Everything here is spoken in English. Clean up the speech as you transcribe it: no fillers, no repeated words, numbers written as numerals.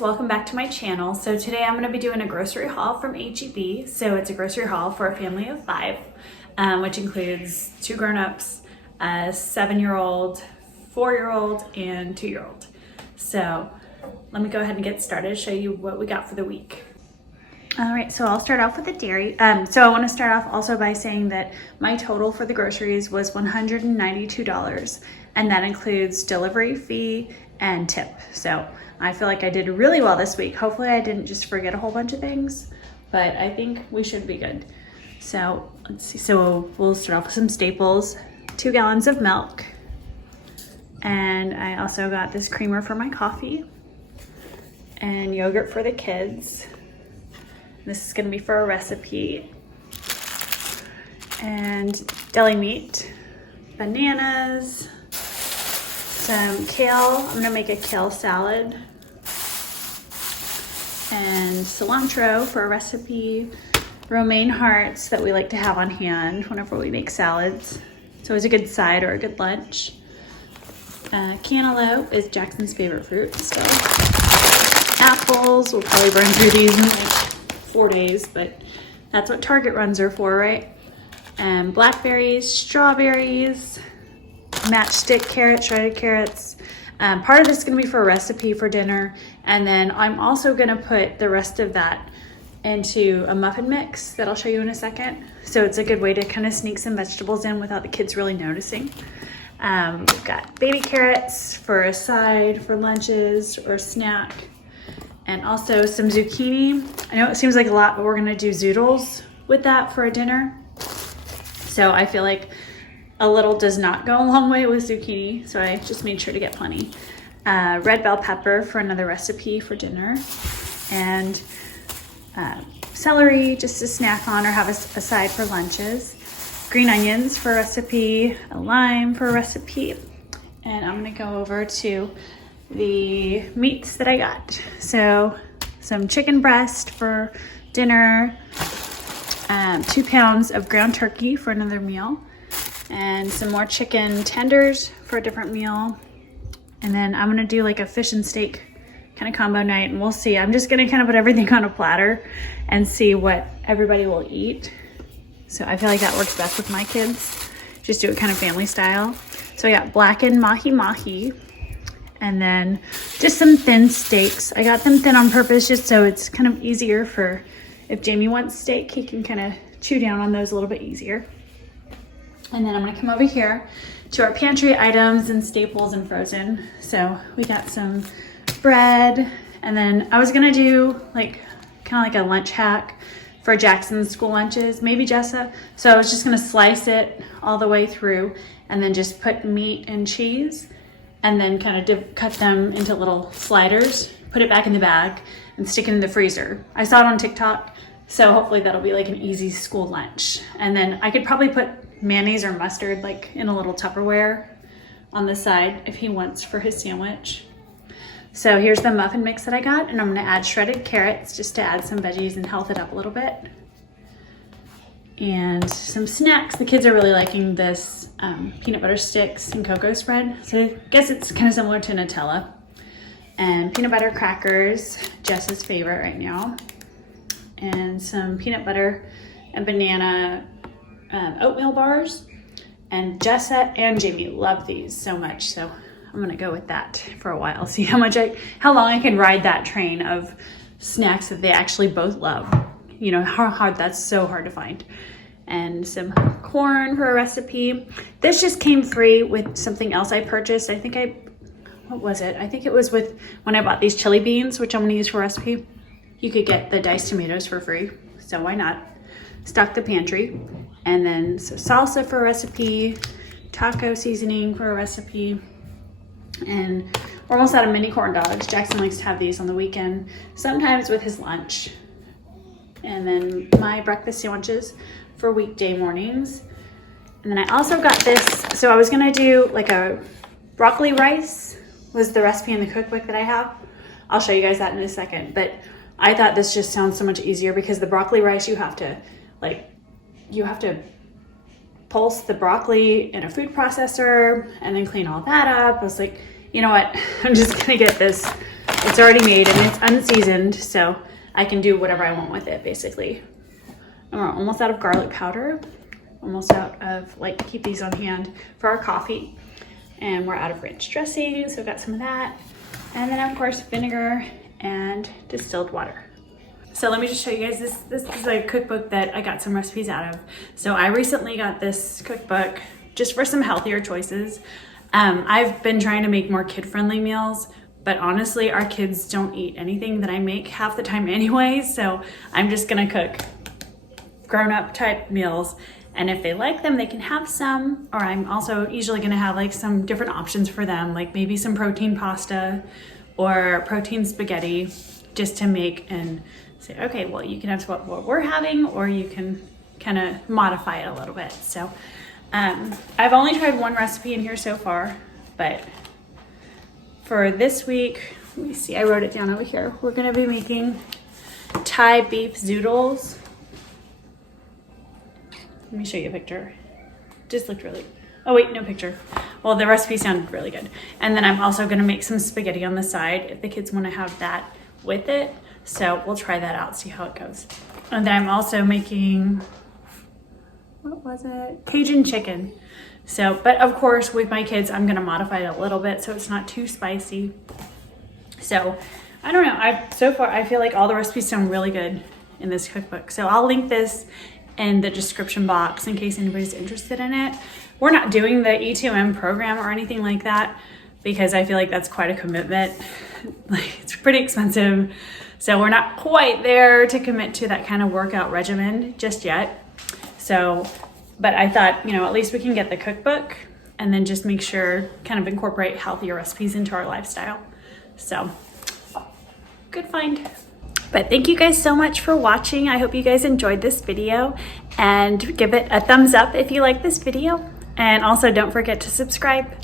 guys, welcome back to my channel. So today I'm going to be doing a grocery haul from H-E-B. So it's a grocery haul for a family of 5, which includes 2 grown-ups, a 7-year-old, 4-year-old, and 2-year-old. So let me go ahead and get started, show you what we got for the week. All right, so I'll start off with the dairy. So I want to start off also by saying that my total for the groceries was $192, and that includes delivery fee and tip. So I feel like I did really well this week. Hopefully I didn't just forget a whole bunch of things, but I think we should be good. So let's see. So we'll start off with some staples, 2 gallons of milk, and I also got this creamer for my coffee and yogurt for the kids. This is gonna be for a recipe. And deli meat, bananas, some kale. I'm gonna make a kale salad. And cilantro for a recipe. Romaine hearts that we like to have on hand whenever we make salads. It's always a good side or a good lunch. Cantaloupe is Jackson's favorite fruit still. Apples, we'll probably burn through these in like 4 days, but that's what Target runs are for, right? And blackberries, strawberries, matchstick carrots, shredded carrots. Part of this is gonna be for a recipe for dinner, and then I'm also gonna put the rest of that into a muffin mix that I'll show you in a second. So it's a good way to kind of sneak some vegetables in without the kids really noticing. We've got baby carrots for a side, for lunches or snack. And also some zucchini. I know it seems like a lot, but we're gonna do zoodles with that for a dinner. So I feel like a little does not go a long way with zucchini, so I just made sure to get plenty. Red bell pepper for another recipe for dinner. And celery just to snack on or have aside for lunches. Green onions for a recipe, a lime for a recipe. And I'm gonna go over to the meats that I got. So some chicken breast for dinner, 2 pounds of ground turkey for another meal, and some more chicken tenders for a different meal. And then I'm gonna do like a fish and steak kind of combo night, and we'll see. I'm just gonna kind of put everything on a platter and see what everybody will eat. So I feel like that works best with my kids. Just do it kind of family style. So I got blackened mahi-mahi, and then just some thin steaks. I got them thin on purpose just so it's kind of easier for, if Jamie wants steak, he can kind of chew down on those a little bit easier. And then I'm gonna come over here to our pantry items and staples and frozen. So we got some bread, and then I was gonna do like kind of like a lunch hack for Jackson's school lunches, maybe Jessa. So I was just gonna slice it all the way through and then just put meat and cheese and then kind of cut them into little sliders, put it back in the bag and stick it in the freezer. I saw it on TikTok, so hopefully that'll be like an easy school lunch. And then I could probably put mayonnaise or mustard like in a little Tupperware on the side if he wants for his sandwich. So here's the muffin mix that I got, and I'm gonna add shredded carrots just to add some veggies and health it up a little bit. And some snacks. The kids are really liking this peanut butter sticks and cocoa spread. So I guess it's kind of similar to Nutella. And peanut butter crackers, Jess's favorite right now. And some peanut butter and banana oatmeal bars. And Jessa and Jamie love these so much, so I'm gonna go with that for a while. See how long I can ride that train of snacks that they actually both love. You know how hard that's so hard to find. And some corn for a recipe. This just came free with something else I purchased. What was it? I think it was with when I bought these chili beans, which I'm gonna use for a recipe. You could get the diced tomatoes for free, so why not? Stock the pantry. And then some salsa for a recipe, taco seasoning for a recipe, and we're almost out of mini corn dogs. Jackson likes to have these on the weekend, sometimes with his lunch. And then my breakfast sandwiches for weekday mornings. And then I also got this, so I was gonna do like a broccoli rice was the recipe in the cookbook that I have. I'll show you guys that in a second, but I thought this just sounds so much easier because the broccoli rice you have to pulse the broccoli in a food processor and then clean all that up. I was like, you know what? I'm just gonna get this it's already made and it's unseasoned, so I can do whatever I want with it, basically. And we're almost out of garlic powder, almost out of, like, keep these on hand for our coffee. And we're out of ranch dressing, so I've got some of that. And then, of course, vinegar and distilled water. So let me just show you guys, this is a cookbook that I got some recipes out of. So I recently got this cookbook just for some healthier choices. I've been trying to make more kid-friendly meals, but honestly, our kids don't eat anything that I make half the time anyway, so I'm just gonna cook grown-up type meals. And if they like them, they can have some, or I'm also usually gonna have like some different options for them, like maybe some protein pasta or protein spaghetti, just to make and say, okay, well, you can have what we're having, or you can kind of modify it a little bit. So I've only tried one recipe in here so far, but for this week, let me see, I wrote it down over here. We're gonna be making Thai beef zoodles. Let me show you a picture. Just looked really, oh wait, no picture. Well, the recipe sounded really good. And then I'm also gonna make some spaghetti on the side if the kids wanna have that with it. So we'll try that out, see how it goes. And then I'm also making, what was it? Cajun chicken. So, but of course with my kids, I'm gonna modify it a little bit so it's not too spicy. So I don't know, so far I feel like all the recipes sound really good in this cookbook. So I'll link this in the description box in case anybody's interested in it. We're not doing the E2M program or anything like that because I feel like that's quite a commitment. Like, it's pretty expensive. So we're not quite there to commit to that kind of workout regimen just yet. So, but I thought, you know, at least we can get the cookbook and then just make sure, kind of incorporate healthier recipes into our lifestyle. So, good find. But thank you guys so much for watching. I hope you guys enjoyed this video, and give it a thumbs up if you like this video. And also don't forget to subscribe.